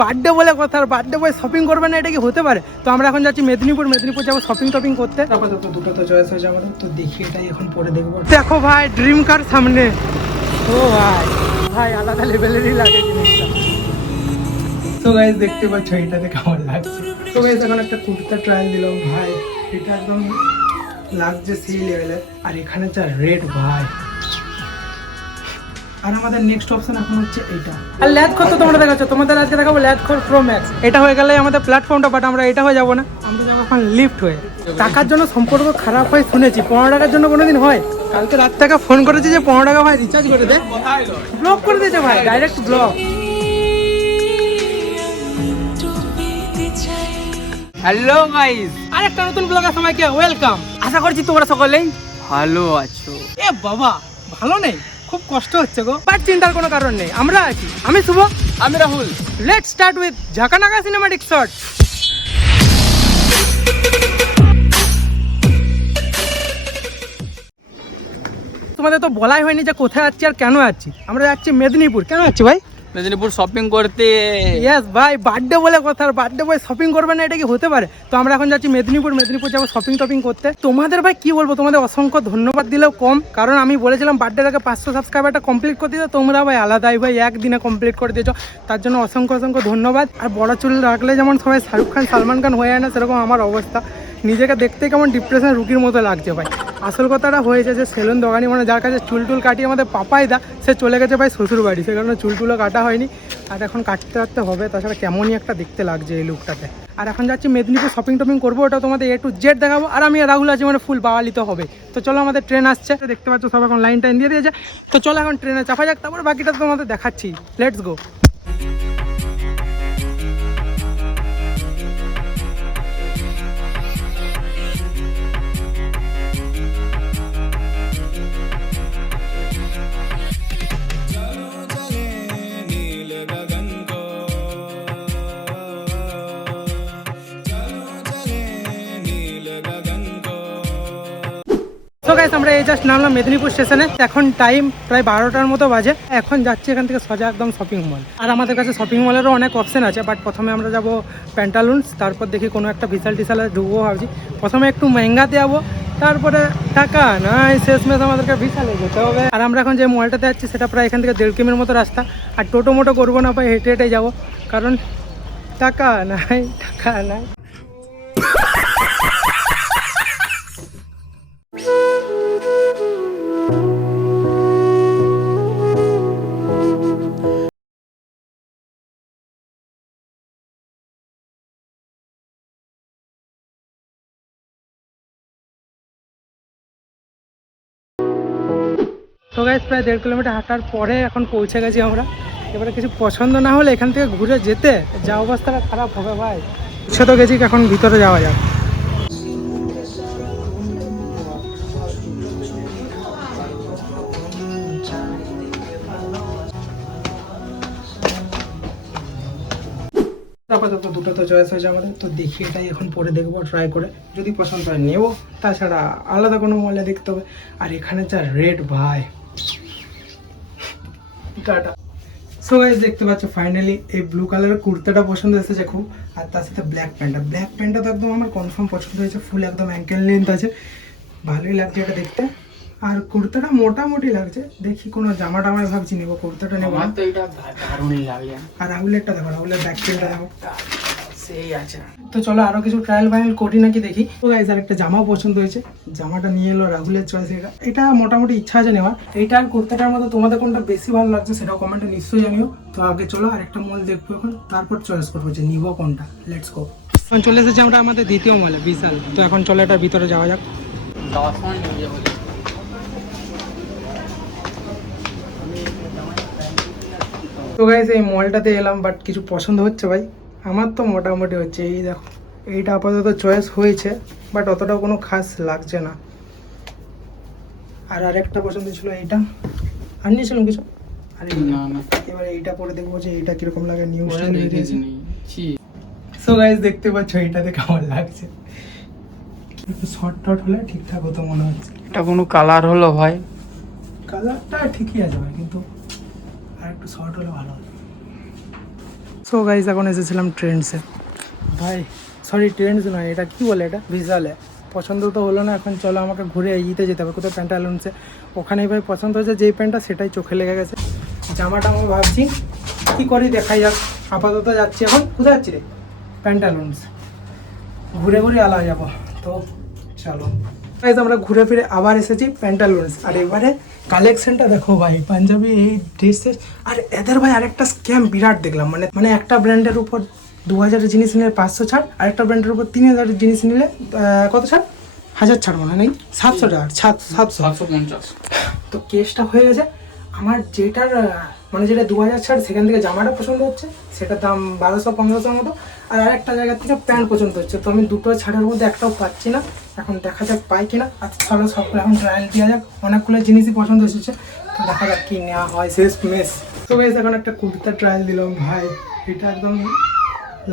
Birthday বলে কথা, আর birthday boy shopping করবে না, এটা কি হতে পারে? তো আমরা এখন যাচ্ছি মেদিনীপুর যাবো শপিং টপিং করতে। আপাতত দুটো তো চয়েস হয়েছে আমাদের, তো দেখি এটাই এখন পরে দেখবো। দেখো ভাই ড্রিম কার সামনে, ও ভাই ভাই আলাদা লেভেলেরই লাগে জিনিসটা। তো গাইস দেখতে পাচ্ছ এটাতে কেমন লাগছে। তো গাইস এখন একটা কুর্তা ট্রায়াল দিলাম ভাই, এটা একদম লাগছে সেই লেভেলের। আর এখানে যা রেড ভাই, আর আমাদের নেক্সট অপশন এখন হচ্ছে এইটা। আর ল্যাথখোর তো তোমরা দেখাচ্ছ, তোমাদের আজকে দেখাবো ল্যাথখোর প্রো ম্যাক্স। এটা হয়ে গেলে আমাদের প্ল্যাটফর্মটা, বাট আমরা এটা হয়ে যাবো না, আমরা যাবো এখন লিফট হয়ে। টাকার জন্য সম্পর্ক খারাপ হয় শুনেছি, 15 টাকার জন্য কোনোদিন হয়? কালকে রাত থেকে ফোন করেছি যে 15 টাকা ভাই রিচার্জ করে দে, ব্লক করে দিয়েছে ভাই, ডাইরেক্ট ব্লক। হ্যালো গাইস, আরেকটা নতুন ব্লগে সবাইকে ওয়েলকাম। আশা করছি তোমরা সকলেই ভালো আছো। এ বাবা ভালো নেই, খুব কষ্ট হচ্ছে গো, বাট চিন্তার কোনো কারণ নেই, আমরা আছি। আমি শুভ, আমি রাহুল। লেটস স্টার্ট উইথ ঝাঁকানাকা সিনেম্যাটিক শট। তোমাদের তো বলাই হয়নি যে কোথায় যাচ্ছি আর কেন যাচ্ছি। আমরা যাচ্ছি মেদিনীপুর। কেন যাচ্ছি ভাই? মেদিনীপুর শপিং করতে। ইয়েস ভাই, বার্থডে বলে কথা, আর বার্থডে বয় শপিং করবে না, এটা কি হতে পারে? তো আমরা এখন যাচ্ছি মেদিনীপুর যাবো শপিং টপিং করতে। তোমাদের ভাই কি বলবো, তোমাদের অসংখ্য ধন্যবাদ দিলেও কম, কারণ আমি বলেছিলাম বার্থডের আগে 500 সাবস্ক্রাইবারটা কমপ্লিট করে দিতে, তোমরা ভাই আলাদাই ভাই একদিনে কমপ্লিট করে দিয়েছো, তার জন্য অসংখ্য ধন্যবাদ। আর বড় চুল রাখলে যেমন সবাই শাহরুখ খান সালমান খান হয়ে যায় না, সেরকম আমার অবস্থা, নিজেকে দেখতে কেমন ডিপ্রেশন রুগীর মতো লাগছে ভাই। আসল কথাটা হয়েছে যে সেলুন দোকানি মানে যার কাছে চুল কাটিয়ে আমাদের পাপাই দা, সে চলে গেছে ভাই শ্বশুর বাড়ি, সে কারণে চুলও কাটা হয়নি, আর এখন কাটতে হবে। তাছাড়া কেমনই একটা দেখতে লাগছে এই লুকটাতে। আর এখন যাচ্ছি মেদিনীপুর শপিং টপিং করবো, ওটা তোমাদের A to Z দেখাবো। আর আমি রাহুল আছি, মানে ফুল বাওয়ালি তো হবে। তো চলো, আমাদের ট্রেন আসছে, দেখতে পাচ্ছ সব এখন লাইন টাইন দিয়ে দিয়েছে। তো চলো এখন ট্রেনে চাপা যাক, তারপরে বাকিটা তোমাদের দেখাচ্ছি। Let's go. তো গাইস আমরা এই জাস্ট নামলাম মেদিনীপুর স্টেশনে, এখন টাইম প্রায় 12টার মতো বাজে। এখন যাচ্ছি এখান থেকে সোজা একদম শপিং মল। আর আমাদের কাছে শপিং মলেরও অনেক অপশন আছে, বাট প্রথমে আমরা যাবো প্যান্টালুন্স, তারপর দেখি কোনো একটা বিশাল টিশালে ঢুকবো ভাবছি। প্রথমে একটু মেহেঙ্গাতে যাবো, তারপরে টাকা নাই, শেষমেশ আমাদেরকে বিশালে যেতে হবে। আর আমরা এখন যে মলটাতে যাচ্ছি সেটা প্রায় এখান থেকে 1.5 কিলোর মতো রাস্তা। আর টোটো মোটো করবো না ভাই, হেঁটে হেঁটে যাবো, কারণ টাকা নাই। তো গাইস প্রায় 1.5 কিলোমিটার হাঁটার পরে এখন পৌঁছে গেছি আমরা। এবারে কিছু পছন্দ না হলে এখান থেকে ঘুরে যেতে যা অবস্থাটা খারাপ হবে ভাই। সে তো গেছি, এখন ভিতরে যাওয়া যাক। আপাতত দুটো তো চয়েস হয়েছে আমাদের, তো দেখি এটাই এখন পরে দেখবো, ট্রাই করে যদি পছন্দ হয় নেবো, তাছাড়া আলাদা কোনো মলে দেখতে হবে। আর এখানে যা রেড ভাই, টাটা। সো গাইস দেখতে পাচ্ছ ফাইনালি এই ব্লু কালারের কুর্তাটা পছন্দ এসেছে খুব, আর তার সাথে ব্ল্যাক প্যান্টটা তো একদম আমার কনফার্ম পছন্দ হয়েছে, ফুল একদম অ্যাঙ্কেল লেন্থ আছে, ভালোই লাগছে এটা দেখতে। আর কুর্তাটা মোটামুটি লাগছে, দেখি কোনো জামা টামায় ভাবছি নেবো, কুর্তাটা নেবো না। আর রাহুলেরটা দেখো, রাহুলের ব্যাক প্যান্টটা দেখো সেই আছে। তো চলো আরো কিছু ট্রায়াল ফাইনাল করি নাকি দেখি। তো গাইস আর একটা জামাও পছন্দ হয়েছে, জামাটা নিয়ে এলো রাহুলের চয়েস। এটা মোটামুটি ইচ্ছা আছে নেওয়ার। এইটা আর কুর্তাটার মধ্যে তোমাদের কোনটা বেশি ভালো লাগছে সেটাও কমেন্টে নিশ্চয়ই জানিও। তো আগে চলো আর একটা মল দেখবো এখন, তারপর চয়েস করবো যে নিবো কোনটা। Let's go. এখন চলে এসেছি আমরা আমাদের দ্বিতীয় মলে, বিশাল। তো এখন চলো এটার ভিতরে যাওয়া যাক। তো গাইস এই মলটাতে এলাম, বাট কিছু পছন্দ হচ্ছে ভাই, আমার তো মোটামুটি হচ্ছে। এই দেখো, এইটা আপাতত চয়েস হয়েছে, বাট অতটাও কোনো খাস লাগছে না। আর আরেকটা পছন্দ ছিল এইটা, আর নিয়েছিলাম কিছু। আর এবার এইটা পরে দেখবো যে এইটা কিরকম লাগে, নিউ স্টাইল বেরিয়েছে। সো গাইস দেখতে পাচ্ছ এইটাতে কেমন লাগছে, একটু শর্ট টট হলে ঠিকঠাক হতো মনে হচ্ছে। এটা কোনো কালার হলো ভাই? কালারটা ঠিকই আছে ভাই, কিন্তু আর একটু শর্ট হলে ভালো হতো। সো গাইস এখন এসেছিলাম ট্রেন্ডসে। ভাই সরি ট্রেন্ডস নয়, এটা কি বলে, এটা ভিজালে পছন্দ তো হলো না। এখন চলো আমাকে ঘুরে ইতে যেতে হবে, কোথাও প্যান্টালুন্সে। ওখানেই ভাই পছন্দ হয়েছে যেই প্যান্টটা, সেটাই চোখে লেগে গেছে। জামাটা আমি ভাবছি কী করি, দেখাই যাক। আপাতত যাচ্ছি এখন, কোথায় যাচ্ছি রে? প্যান্টালুন্স। ঘুরে ঘুরে আলা যাবো, তো চলো গাইস আমরা ঘুরে ফিরে আবার এসেছি প্যান্টালুন্স। আর এবারে কালেকশনটা দেখো ভাই, পাঞ্জাবি এই ড্রেসের। আর এদের ভাই আরেকটা স্ক্যাম বিরাট দেখলাম, মানে একটা ব্র্যান্ডের উপর 2000 জিনিস নিলে 500 ছাড়, আরেকটা ব্র্যান্ডের উপর 3000 জিনিস নিলে কত ছাড়, 1000 ছাড় মনে নেই, 700 টাকা, 750। তো কেসটা হয়ে গেছে আমার, যেটার মানে যেটা 2000 ছাড়, সেখান থেকে জামাটা পছন্দ হচ্ছে, সেটার দাম 1200-1500 মতো। আর আরেকটা জায়গা থেকে প্যান্ট পছন্দ হচ্ছে, তো আমি দুটো ছাড়ের মধ্যে একটাও পাচ্ছি না। এখন দেখা যাক পাই কিনা। আর চলো সবগুলো এখন ট্রায়াল দেওয়া যাক, অনেকগুলো জিনিসই পছন্দ এসেছে, তো দেখা যাক কি নেওয়া হয় শেষ মেস। তো গাইস এখন একটা কুর্তা ট্রায়াল দিলাম ভাই, এটা একদম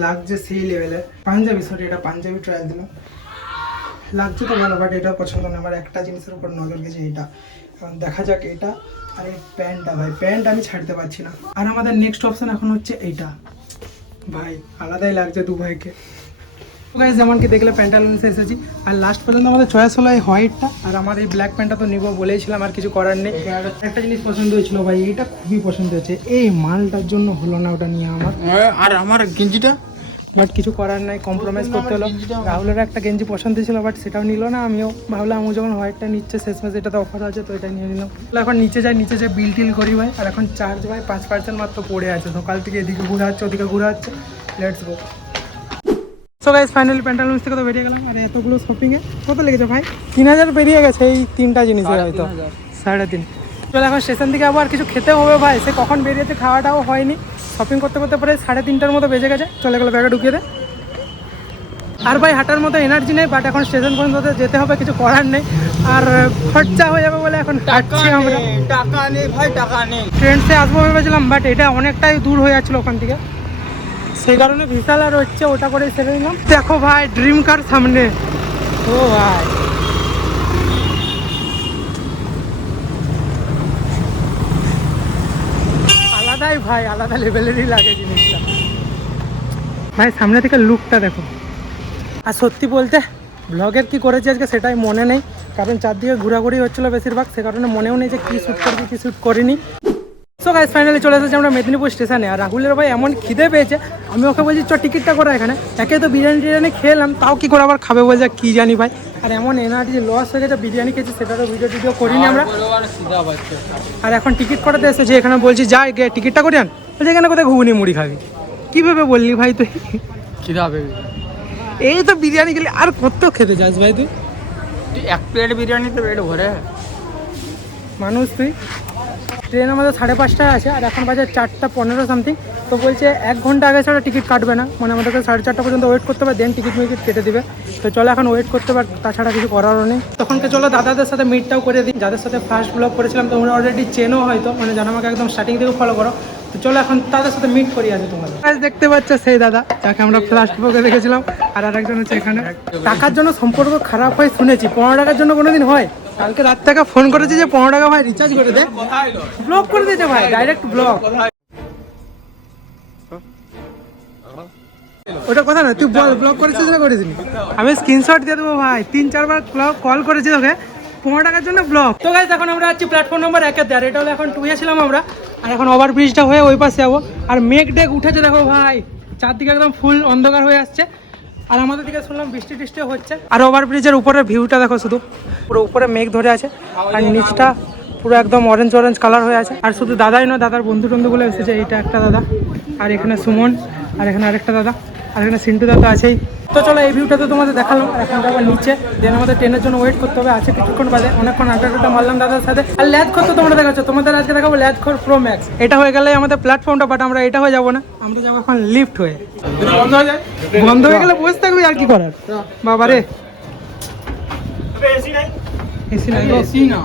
লাগছে সেই লেভেলের। পাঞ্জাবি, সরি এটা পাঞ্জাবি ট্রায়াল দিলাম, লাগছে তো ভালো, বাট এটাও পছন্দ না। আমার একটা জিনিসের উপর নজর গেছে, এটা। এখন দেখা যাক এটা। আর এই প্যান্টটা ভাই, প্যান্ট আমি ছাড়তে পারছি না। আর আমাদের নেক্সট অপশন এখন হচ্ছে এইটা, ভাই আলাদাই লাগছে দু ভাইকে। গাইস যেমন কি দেখলে প্যান্টালুন্সে এসেছি, আর লাস্ট পর্যন্ত আমাদের চয়েস হলো এই হোয়াইটটা। আর আমার এই ব্ল্যাক প্যান্টটা তো নিবো বলেইছিলাম, আর কিছু করার নেই। একটা জিনিস পছন্দ হয়েছিল ভাই, এটা খুবই পছন্দ হয়েছে, এই মালটার জন্য হলো না ওটা নিয়ে আমার। আর আমার গেঞ্জিটা, বাট কিছু করার নাই, কম্প্রোমাইজ করতে হলো। রাহুলের একটা গেঞ্জি পছন্দ ছিল, বাট সেটাও নিল না। আমিও ভাবলাম ও যখন হোয়াইটটা নিচ্ছে শেষ মাসে, এটাতে অফার আছে, তো এটা নিয়ে নিলাম। এখন নিচে যাই বিল টিল করি ভাই। আর এখন চার্জ ভাই 5% মাত্র পড়ে আছে, সকাল থেকে এদিকে ঘুরে যাচ্ছে ওদিকে ঘুরে যাচ্ছে। Let's go. So guys finally Pantaloons থেকে তো বেরিয়ে গেলাম। আর এতগুলো শপিংয়ে কত লেগেছে ভাই? 3000 বেরিয়ে গেছে এই তিনটা জিনিসে, হয়তো 3.5। চলো এখন স্টেশন থেকে আবার কিছু খেতে হবে ভাই, সে কখন বেরিয়েছে, খাওয়াটাও হয়নি। শপিং করতে করতে পরে 3:30টার মতো বেজে গেছে। চলে গেলো, ব্যাগে ঢুকিয়ে দে। আর ভাই হাঁটার মতো এনার্জি নেই, বাট এখন স্টেশন পর্যন্ত যেতে হবে, কিছু করার নেই। আর খরচা হয়ে যাবে বলে এখন হাঁটছি আমরা। টাকা নেই ভাই, টাকা নেই। ট্রেনসে আসবো ভেবেছিলাম, বাট এটা অনেকটাই দূর হয়ে যাচ্ছিলো ওখান থেকে, সেই কারণে বিশাল আর হচ্ছে ওটা করেই সেরে নিলাম। দেখো ভাই ড্রিম কার সামনে, ও ভাই আলাদাই ভাই, আলাদা লেভেলেরই লাগে জিনিসটা ভাই। সামনে থেকে লুকটা দেখো। আর সত্যি বলতে ব্লগের কি করেছি আজকে সেটাই মনে নেই, কারণ চারদিকে ঘোরাঘুরি হচ্ছিলো বেশিরভাগ, সে কারণে মনেও নেই যে কী শ্যুট করবি কী শ্যুট করিনি। সো গাইস ফাইনালি চলে এসেছি আমরা মেদিনীপুর স্টেশনে। আর রাহুলের ভাই এমন খিদে পেয়েছে, আমি ওকে বলছি চ টিকিটটা করা এখানে। একে তো বিরিয়ানি খেলাম, তাও কি করে আবার খাবে বলছে কী জানি ভাই। আর এমন এনার্জি লস হয়ে গেছে, বিরিয়ানি খেয়েছি সেটারও ভিডিও করিনি আমরা। আর এখন টিকিট করাতে এসেছি এখানে, বলছি যাই গে টিকিটটা করে আন। বলছি এখানে কোথায় ঘুগনি মুড়ি খাবি? কীভাবে বললি ভাই তুই? খিদা হবে, এই তো বিরিয়ানি খেলে আর কত খেতে যাস ভাই তুই? এক প্লেট বিরিয়ানি তো পেট ভরে মানুষ তুই। ট্রেন আমাদের 5:30টায় আছে, আর এখন বাজে 4:15 সামথিং। তো বলছে 1 ঘন্টা আগে ছাড়া টিকিট কাটবে না, মানে আমাদেরকে 4:30 পর্যন্ত ওয়েট করতে হবে, দেন টিকিট কেটে দিবে। তো চলো এখন ওয়েট করতে পার, তাছাড়া কিছু করারও নেই। তখনকে চলো দাদাদের সাথে মিটটাও করে দিই, যাদের সাথে ফার্স্ট ব্লগ করেছিলাম। তোমরা অলরেডি চেনো হয়তো, মানে যারা আমাকে একদম স্টার্টিং থেকে ফলো করো। তো চলো এখন তাদের সাথে মিট করি আছে তোমাদের। আজ দেখতে পাচ্ছ সেই দাদা যাকে আমরা ফার্স্ট ব্লগে দেখেছিলাম, আর আরেকজন হচ্ছে এখানে। টাকার জন্য সম্পর্ক খারাপ হয় শুনেছি, 15 টাকার জন্য কোনোদিন হয়? কালকে রাত থেকে ফোন করেছে যে 15 টাকা ভাই রিচার্জ করে দে, ব্লক করে দিয়েছে ভাই, ডাইরেক্ট ব্লক। ওটা কথা না, তুই বল ব্লক করেছিস না করেছিস? আমি স্ক্রিনশট দিয়ে দেবো ভাই, 3-4 বার কল করেছি তোকে, 15 টাকার জন্য ব্লক। তো গাইস এখন আমরা আছি প্ল্যাটফর্ম নম্বর 1 এর, এটা হলো এখন 2 এ ছিলাম আমরা। আর এখন ওভার ব্রিজটা হয়ে ওই পাশে যাবো। আর মেঘ ডেক উঠেছে দেখো ভাই, চারদিকে একদম ফুল অন্ধকার হয়ে আসছে। আর আমাদের দিকে শুনলাম বৃষ্টি টিষ্টি হচ্ছে। আর ওভার ব্রিজের উপরের ভিউটা দেখো, শুধু পুরো উপরে মেঘ ধরে আছে, আর নিচটা পুরো একদম অরেঞ্জ কালার হয়ে আছে। আর শুধু দাদাই নয়, দাদার বন্ধু টন্ধুগুলো এসেছে। এইটা একটা দাদা, আর এখানে সুমন, আর এখানে আরেকটা দাদা, আর এখানে সিন্টু দাদা আছেই। তো চলো এই ভিউটা তো তোমাদের দেখালাম, আর এখন যাবো নিচে, দেন আমাদের ট্রেনের জন্য ওয়েট করতে হবে। আছে কিছুক্ষণ বাদে, অনেকক্ষণ আড্ডা মারলাম দাদার সাথে। আর ল্যাদখোর তো তোমরা দেখাচ্ছ, তোমাদের আজকে দেখাবো ল্যাদখোর প্রো ম্যাক্স। এটা হয়ে গেলে আমাদের প্ল্যাটফর্মটা, বাট আমরা এটা হয়ে যাবো না, আমরা যাবো এখন লিফট হয়ে। বন্ধ হয়ে যায়, বন্ধ হয়ে গেলে বসে থাকবি, আর কি করার বাবা রে। এসি নাই, এসি না।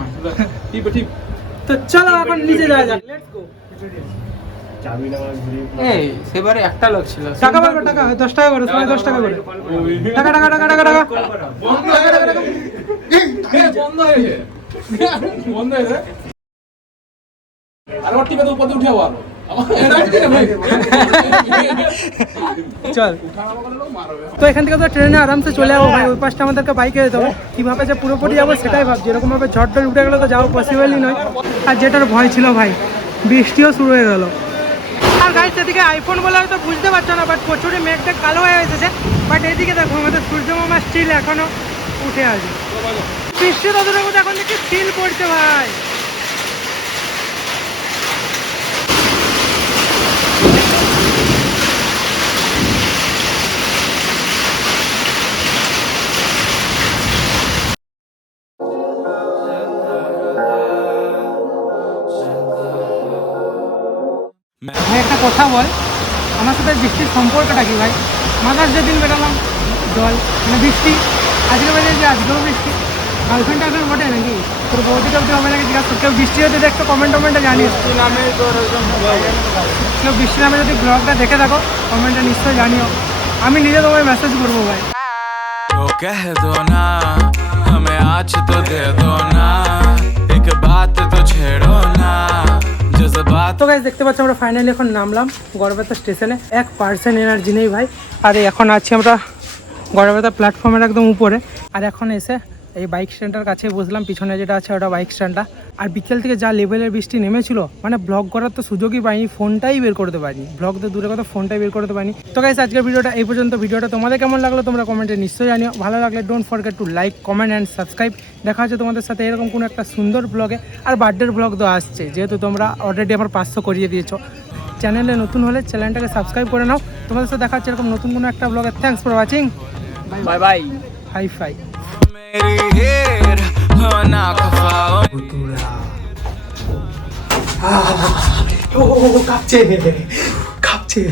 তো চলো এখন নিচে যাওয়া যাক, লেটস গো। এই সেবারে একটা লোক ছিল, টাকা বার কর, টাকা 10 টাকা করে, সবাই 10 টাকা করে। টাকা টাকা টাকা টাকা টাকা বন্ধ হয়েছে, বন্ধ হয়েছে। আর ওর টিপে তো উপরে উঠে আবার চল তো এখান থেকে তো ট্রেনে আরামসে চলে যাবো ভাই, ওই পাশটা আমাদেরকে বাইকে যেতে হবে। কীভাবে যে পুরোপুরি যাবো সেটাই ভাবছি, এরকমভাবে ঝড় উঠে গেলে তো যাওয়া পসিবলই নয়। আর যেটার ভয় ছিল ভাই, বৃষ্টিও শুরু হয়ে গেল। আর গাইস এদিকে আইফোন বলে হয়তো বুঝতে পারছো না, বাট প্রচুরই মেঘটা কালো হয়ে এসেছে। বাট এইদিকে দেখো আমাদের সূর্য মামা স্টিল এখনো উঠে আছে। বৃষ্টি রোদের মধ্যে এখন দেখি স্টিল পড়ছে ভাই। ভাই একটা কথা বল, আমার সাথে বৃষ্টির সম্পর্কটা কি ভাই? মাদার্স ডে দিন বেরোলাম জল, মানে বৃষ্টি, আজকে বেরিয়েছে আজকেও বৃষ্টি। গার্লফ্রেন্ড এখন বটে নাকি তোর বৌদিটা হবে নাকি জিজ্ঞাসা? কেউ বৃষ্টি হতে দেখতো কমেন্টে জানিস। নামে তোর কেউ বৃষ্টি নামে যদি ব্লগটা দেখে থাকো কমেন্টে নিশ্চয়ই জানিও, আমি নিজে তোমায় মেসেজ করবো ভাই। तो कह दो ना हमें आज तो दे दो ना एक बात तो छेड़ो ना जज्बात। তো গাইস দেখতে পাচ্ছি আমরা ফাইনালি এখন নামলাম গড়বেতা স্টেশনে। 1% এনার্জি নেই ভাই। আর এখন আছি আমরা গড়বেতা প্ল্যাটফর্মের একদম উপরে। আর এখন এসে এই বাইক স্ট্যান্ডটার কাছে বসলাম, পিছনে যেটা আছে ওটা বাইক স্ট্যান্ডটা। আর বিকেল থেকে যা লেভেলের বৃষ্টি নেমেছিল, মানে ব্লগ করার তো সুযোগই পাইনি, ফোনটাই বের করতে পারিনি। ব্লগ তো দূরে কথা, ফোনটাই বের করতে পারিনি। তো গাইস আজকের ভিডিওটা এই পর্যন্ত। ভিডিওটা তোমাদের কেমন লাগলো তোমরা কমেন্টে নিশ্চয়ই জানিও। ভালো লাগলে don't forget to like, comment and subscribe. দেখা হচ্ছে তোমাদের সাথে এরকম কোনো একটা সুন্দর ব্লগে। আর বার্থডের ব্লগ তো আসছে, যেহেতু তোমরা অলরেডি আমার 500 করিয়ে দিয়েছো। চ্যানেলে নতুন হলে চ্যানেলটাকে সাবস্ক্রাইব করে নাও। তোমাদের সাথে দেখা হচ্ছে এরকম নতুন কোনো একটা ব্লগে। Thanks for watching. Bye bye. Hi fi. मेरी हेर होना खफाओ কাঁপছে কাঁপছে।